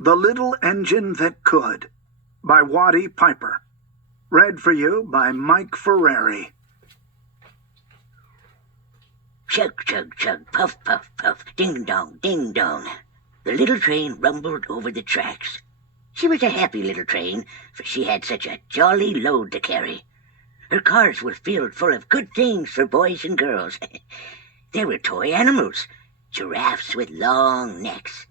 The Little Engine That Could by Waddy Piper. Read for you by Mike Ferrari. Chug, chug, chug, puff, puff, puff, ding-dong, ding-dong. The little train rumbled over the tracks. She was a happy little train, for she had such a jolly load to carry. Her cars were filled full of good things for boys and girls. There were toy animals, giraffes with long necks,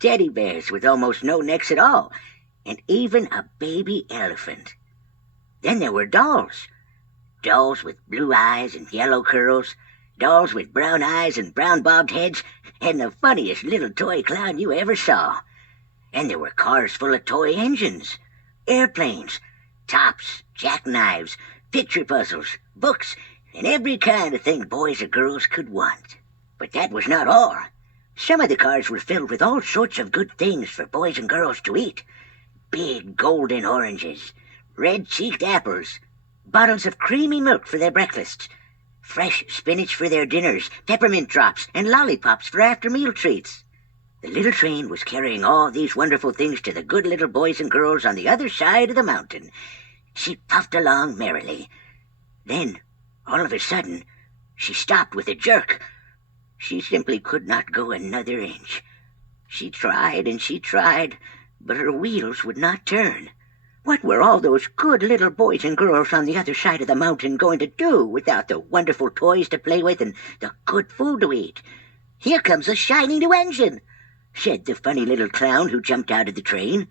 teddy bears with almost no necks at all, and even a baby elephant. Then there were dolls. Dolls with blue eyes and yellow curls, dolls with brown eyes and brown bobbed heads, and the funniest little toy clown you ever saw. And there were cars full of toy engines, airplanes, tops, jackknives, picture puzzles, books, and every kind of thing boys or girls could want. But that was not all. Some of the cars were filled with all sorts of good things for boys and girls to eat. Big golden oranges, red-cheeked apples, bottles of creamy milk for their breakfasts, fresh spinach for their dinners, peppermint drops, and lollipops for after-meal treats. The little train was carrying all these wonderful things to the good little boys and girls on the other side of the mountain. She puffed along merrily. Then, all of a sudden, she stopped with a jerk. She simply could not go another inch. She tried and she tried, but her wheels would not turn. What were all those good little boys and girls on the other side of the mountain going to do without the wonderful toys to play with and the good food to eat? "Here comes a shiny new engine," said the funny little clown who jumped out of the train.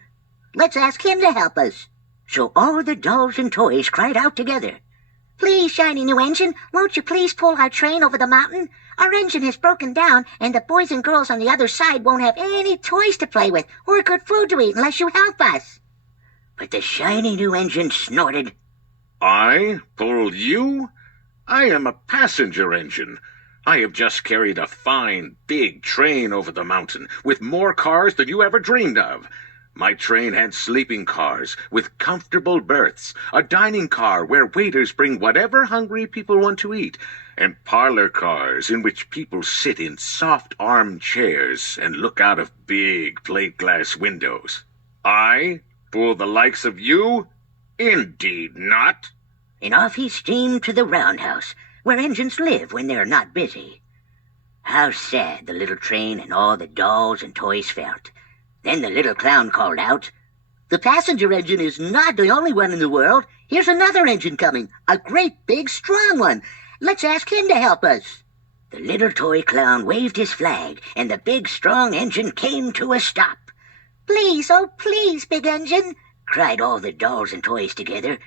"Let's ask him to help us." So all the dolls and toys cried out together, "Please, shiny new engine, won't you please pull our train over the mountain? Our engine has broken down, and the boys and girls on the other side won't have any toys to play with or good food to eat unless you help us." But the shiny new engine snorted, "I pull you? I am a passenger engine. I have just carried a fine, big train over the mountain with more cars than you ever dreamed of. My train had sleeping cars with comfortable berths, a dining car where waiters bring whatever hungry people want to eat, and parlor cars in which people sit in soft armchairs and look out of big plate glass windows. I pull the likes of you? Indeed not." And off he steamed to the Roundhouse, where engines live when they're not busy. How sad the little train and all the dolls and toys felt. Then the little clown called out, "The passenger engine is not the only one in the world. Here's another engine coming, a great big strong one. Let's ask him to help us." The little toy clown waved his flag, and the big strong engine came to a stop. "Please, oh please, big engine," cried all the dolls and toys together.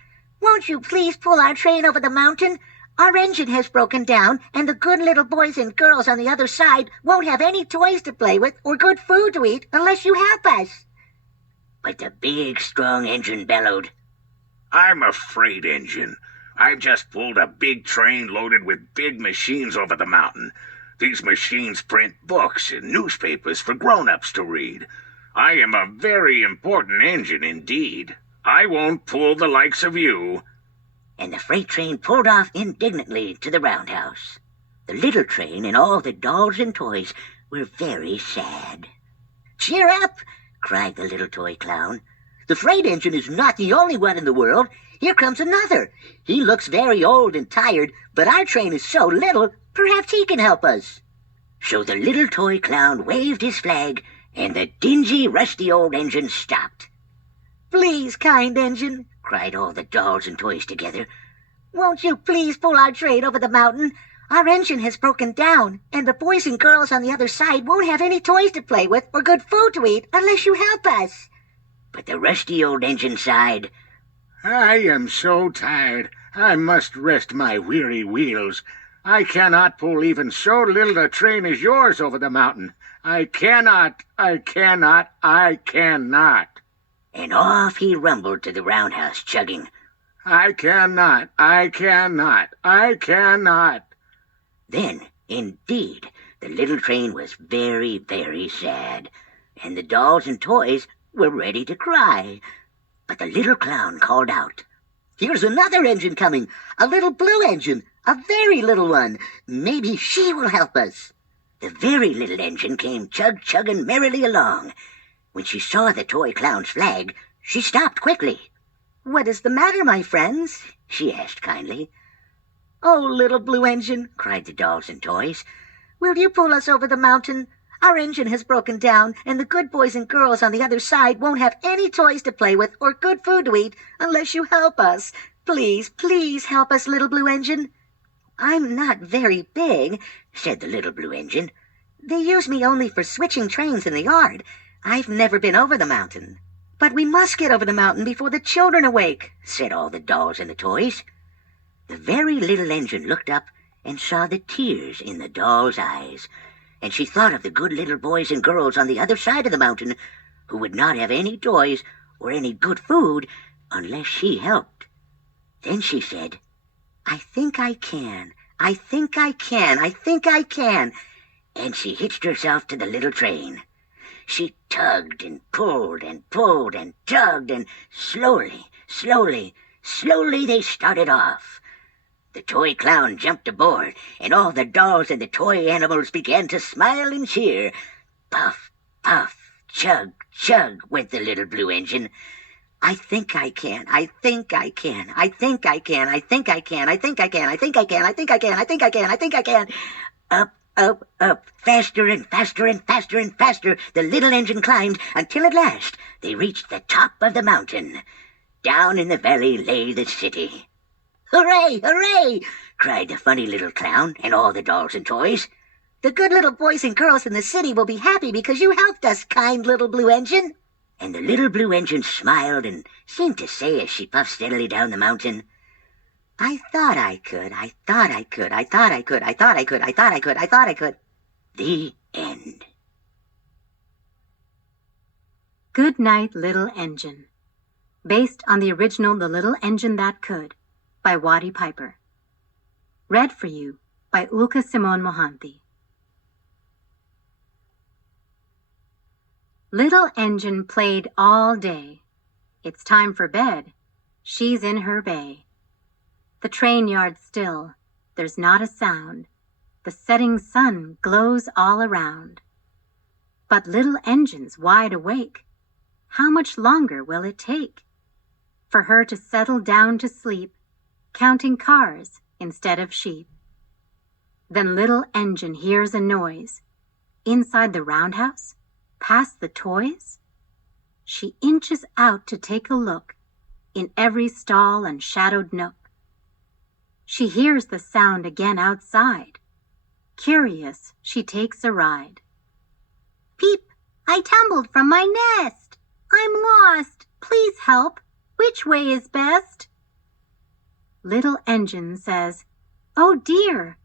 "Won't you please pull our train over the mountain? Our engine has broken down, and the good little boys and girls on the other side won't have any toys to play with or good food to eat unless you help us." But the big, strong engine bellowed, "I'm a freight engine. I've just pulled a big train loaded with big machines over the mountain. These machines print books and newspapers for grown-ups to read. I am a very important engine indeed. I won't pull the likes of you." And the freight train pulled off indignantly to the Roundhouse. The little train and all the dolls and toys were very sad. "Cheer up!" cried the little toy clown. "The freight engine is not the only one in the world. Here comes another. He looks very old and tired, but our train is so little, perhaps he can help us." So the little toy clown waved his flag, and the dingy, rusty old engine stopped. "Please, kind engine," cried all the dolls and toys together, "won't you please pull our train over the mountain? Our engine has broken down, and the boys and girls on the other side won't have any toys to play with or good food to eat unless you help us." But the rusty old engine sighed, "I am so tired. I must rest my weary wheels. I cannot pull even so little a train as yours over the mountain. I cannot. And off he rumbled to the Roundhouse, chugging, I cannot. Then, indeed, the little train was very, very sad, and the dolls and toys were ready to cry. But the little clown called out, "Here's another engine coming, a little blue engine, a very little one. Maybe she will help us." The very little engine came chug-chugging merrily along. When she saw the toy clown's flag, she stopped quickly. "What is the matter, my friends?" she asked kindly. "Oh, little blue engine," cried the dolls and toys, "will you pull us over the mountain? Our engine has broken down, and the good boys and girls on the other side won't have any toys to play with or good food to eat unless you help us. Please, please help us, little blue engine." "I'm not very big," said the little blue engine. "They use me only for switching trains in the yard. I've never been over the mountain." "But we must get over the mountain before the children awake," said all the dolls and the toys. The very little engine looked up and saw the tears in the doll's eyes, and she thought of the good little boys and girls on the other side of the mountain who would not have any toys or any good food unless she helped. Then she said, "I think I can. I think I can. I think I can." And she hitched herself to the little train. She tugged and pulled and pulled and tugged, and slowly, slowly, slowly they started off. The toy clown jumped aboard, and all the dolls and the toy animals began to smile and cheer. Puff, puff, chug, chug went the little blue engine. "I think I can. I think I can. I think I can. I think I can. I think I can. I think I can. I think I can. I think I can. I think I can." Up, up, up, faster and faster and faster and faster the little engine climbed until at last they reached the top of the mountain. Down in the valley lay the city. "Hooray! Hooray!" cried the funny little clown and all the dolls and toys. "The good little boys and girls in the city will be happy because you helped us, kind little blue engine." And the little blue engine smiled and seemed to say as she puffed steadily down the mountain, "I thought I could. I thought I could. I thought I could. I thought I could. I thought I could. I thought I could." The end. Good Night, Little Engine. Based on the original The Little Engine That Could by Waddy Piper. Read for you by Ulka Simon Mohanty. Little Engine played all day. It's time for bed. She's in her bay. The train yard's still. There's not a sound. The setting sun glows all around. But Little Engine's wide awake. How much longer will it take for her to settle down to sleep, counting cars instead of sheep? Then Little Engine hears a noise. Inside the roundhouse? Past the toys? She inches out to take a look in every stall and shadowed nook. She hears the sound again outside. Curious, she takes a ride. "Peep! I tumbled from my nest. I'm lost. Please help. Which way is best?" Little Engine says, "Oh dear!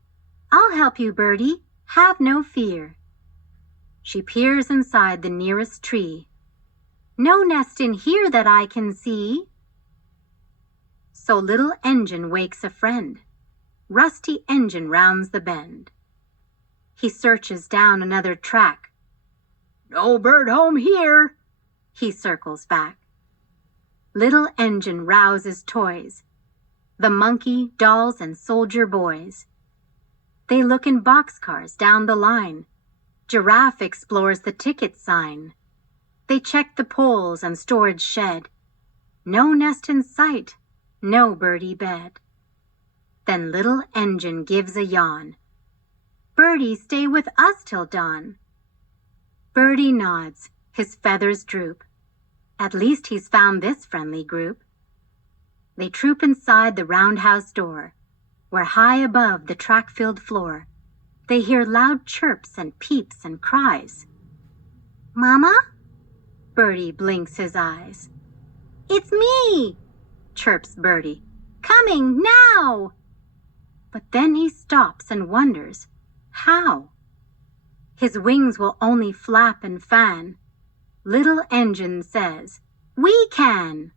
I'll help you, Birdie. Have no fear." She peers inside the nearest tree. "No nest in here that I can see." So Little Engine wakes a friend. Rusty Engine rounds the bend. He searches down another track. "No bird home here." He circles back. Little Engine rouses toys. The monkey, dolls, and soldier boys. They look in boxcars down the line. Giraffe explores the ticket sign. They check the poles and storage shed. No nest in sight, no birdie bed. Then Little Engine gives a yawn. "Birdie, stay with us till dawn." Birdie nods, his feathers droop. At least he's found this friendly group. They troop inside the roundhouse door, where high above the track-filled floor, they hear loud chirps and peeps and cries. "Mama?" Birdie blinks his eyes. "It's me!" chirps Birdie. "Coming now!" But then he stops and wonders, how? His wings will only flap and fan. Little Engine says, "We can!"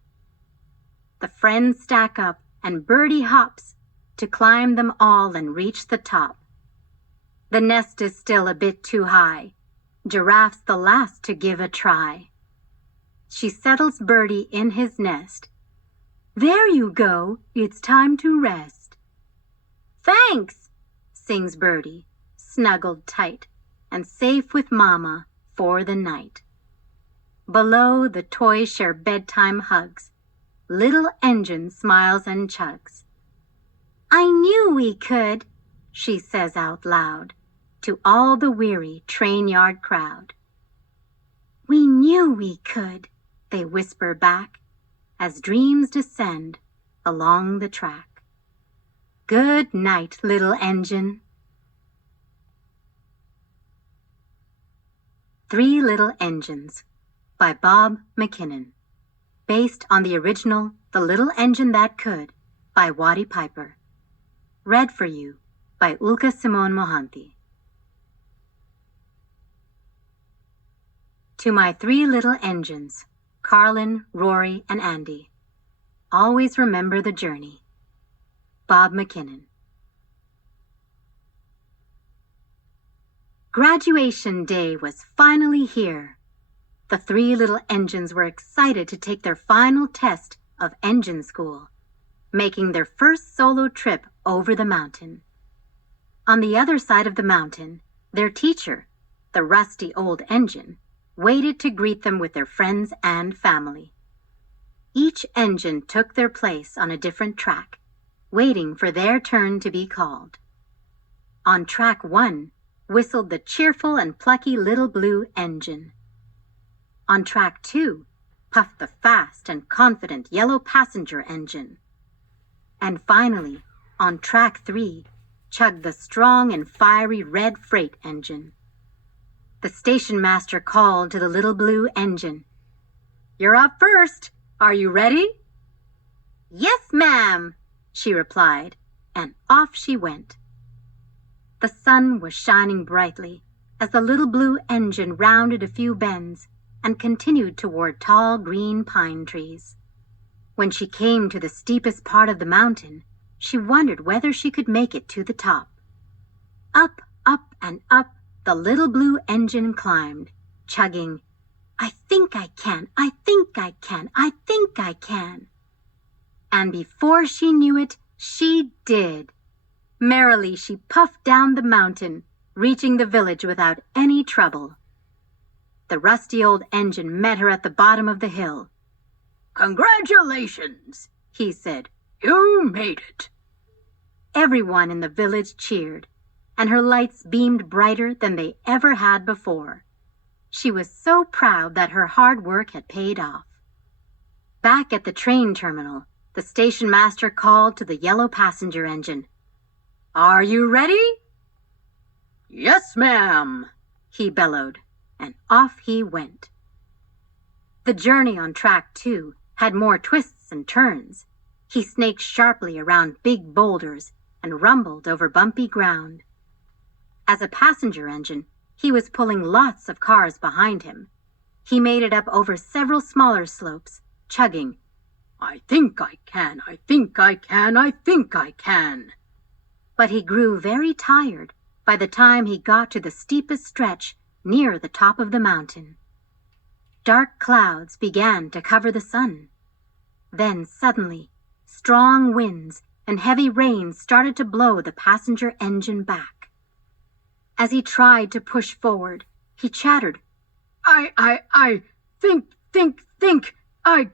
The friends stack up and Birdie hops to climb them all and reach the top. The nest is still a bit too high. Giraffe's the last to give a try. She settles Birdie in his nest. "There you go, it's time to rest." "Thanks," sings Birdie, snuggled tight and safe with Mama for the night. Below, the toys share bedtime hugs. Little engine smiles and chugs. I knew we could, she says out loud to all the weary train yard crowd. We knew we could, they whisper back as dreams descend along the track. Good night, little engine. Three Little Engines by Bob McKinnon. Based on the original The Little Engine That Could by Watty Piper. Read for you by Ulka Simone Mohanty. To my three little engines, Carlin, Rory, and Andy, always remember the journey. Bob McKinnon. Graduation day was finally here. The three little engines were excited to take their final test of engine school, making their first solo trip over the mountain. On the other side of the mountain, their teacher, the rusty old engine, waited to greet them with their friends and family. Each engine took their place on a different track, waiting for their turn to be called. On track 1 whistled the cheerful and plucky little blue engine. On track 2 puffed the fast and confident yellow passenger engine. And finally, on track 3 chugged the strong and fiery red freight engine. The station master called to the little blue engine. You're up first. Are you ready? Yes, ma'am, she replied, and off she went. The sun was shining brightly as the little blue engine rounded a few bends and continued toward tall green pine trees. When she came to the steepest part of the mountain, she wondered whether she could make it to the top. Up, up, and up the little blue engine climbed, chugging, I think I can, I think I can, I think I can. And before she knew it, she did. Merrily she puffed down the mountain, reaching the village without any trouble. The rusty old engine met her at the bottom of the hill. Congratulations, he said. You made it. Everyone in the village cheered, and her lights beamed brighter than they ever had before. She was so proud that her hard work had paid off. Back at the train terminal, the station master called to the yellow passenger engine. Are you ready? Yes, ma'am, he bellowed, and off he went. The journey on track 2 had more twists and turns. He snaked sharply around big boulders and rumbled over bumpy ground. As a passenger engine, he was pulling lots of cars behind him. He made it up over several smaller slopes, chugging, I think I can, I think I can, I think I can. But he grew very tired by the time he got to the steepest stretch near the top of the mountain. Dark clouds began to cover the sun. Then suddenly, strong winds and heavy rain started to blow the passenger engine back. As he tried to push forward, he chattered, I think I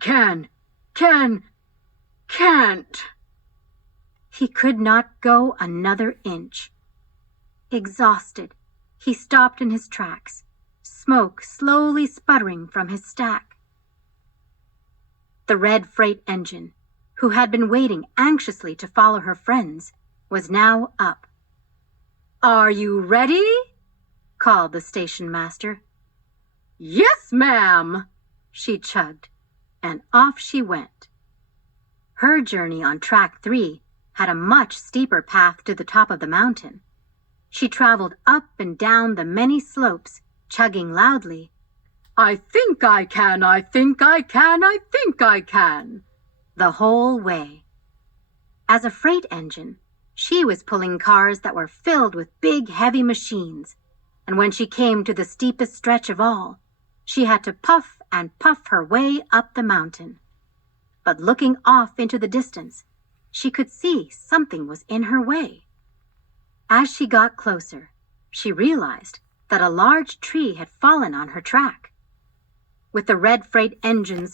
can't. He could not go another inch. Exhausted, he stopped in his tracks, smoke slowly sputtering from his stack. The red freight engine, who had been waiting anxiously to follow her friends, was now up. Are you ready? Called the station master. Yes, ma'am, she chugged, and off she went. Her journey on track 3 had a much steeper path to the top of the mountain. She traveled up and down the many slopes, chugging loudly, I think I can, I think I can, I think I can, the whole way. As a freight engine, she was pulling cars that were filled with big, heavy machines, and when she came to the steepest stretch of all, she had to puff and puff her way up the mountain. But looking off into the distance, she could see something was in her way. As she got closer, she realized that a large tree had fallen on her track. with the red freight engines